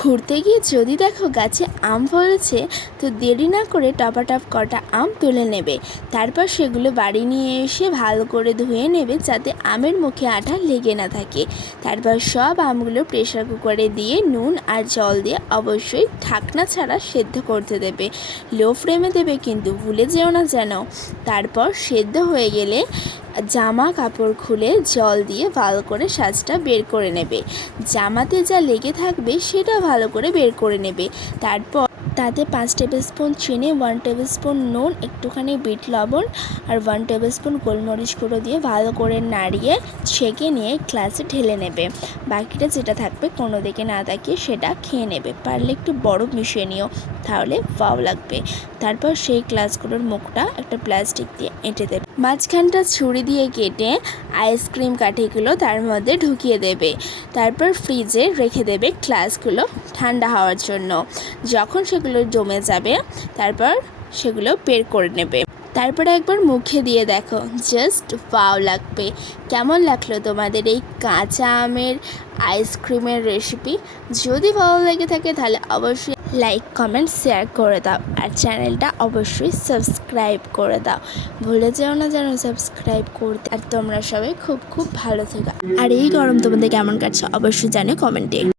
ঘুরতে গিয়ে যদি দেখো গাছে আম ফলেছে, তো দেরি না করে টপাটপ কটা আম তুলে নেবে। তারপর সেগুলো বাড়ি নিয়ে এসে ভালো করে ধুয়ে নেবে যাতে আমের মুখে আঠা লেগে না থাকে। তারপর সব আমগুলো প্রেসার কুকারে দিয়ে নুন আর জল দিয়ে অবশ্যই ঢাকনা ছাড়া সেদ্ধ করতে দেবে। লো ফ্লেমে দেবে কিন্তু ভুলে যেও না যেন। তারপর সেদ্ধ হয়ে গেলে জামা কাপড় খুলে জল দিয়ে ভালো করে সাজটা বের করে নেবে। জামাতে যা লেগে থাকবে সেটা ভালো করে বের করে নেবে। তারপর তাতে পাঁচ টেবিল স্পুন চিনি ওয়ান টেবিল স্পুন নুন, একটুখানি বিট লবণ আর ওয়ান টেবিল স্পুন গোলমরিচ গুঁড়ো দিয়ে ভালো করে নাড়িয়ে ছেঁকে নিয়ে গ্লাসে ঢেলে নেবে। বাকিটা যেটা থাকবে কোনো দিকে না তাকিয়ে সেটা খেয়ে নেবে। পারলে একটু বরফ মিশিয়ে নিও, তাহলে ভাও লাগবে। তারপর সেই গ্লাসগুলোর মুখটা একটা প্লাস্টিক দিয়ে এঁটে দেবে। মাঝখানটা ছুরি দিয়ে কেটে আইসক্রিম কাঠিগুলো তার মধ্যে ঢুকিয়ে দেবে। তারপর ফ্রিজে রেখে দেবে গ্লাসগুলো ঠান্ডা হওয়ার জন্য। যখন সেগুলো জমে যাবে, তারপর সেগুলো বের করে নেবে। তারপরে একবার মুখে দিয়ে দেখো জাস্ট পাও লাগবে। কেমন লাগল তোমাদের এই কাঁচা আমের আইসক্রিমের রেসিপি যদি ভালো লেগে থাকে তাহলে অবশ্যই লাইক, কমেন্ট, শেয়ার করে দাও। আর চ্যানেলটা অবশ্যই সাবস্ক্রাইব করে দাও। ভুলে যেও না যেন সাবস্ক্রাইব করতে। আর তোমরা সবাই খুব খুব ভালো থেকো। আর এই গরম তোমাদের কেমন কাটছে অবশ্যই জানে কমেন্টে।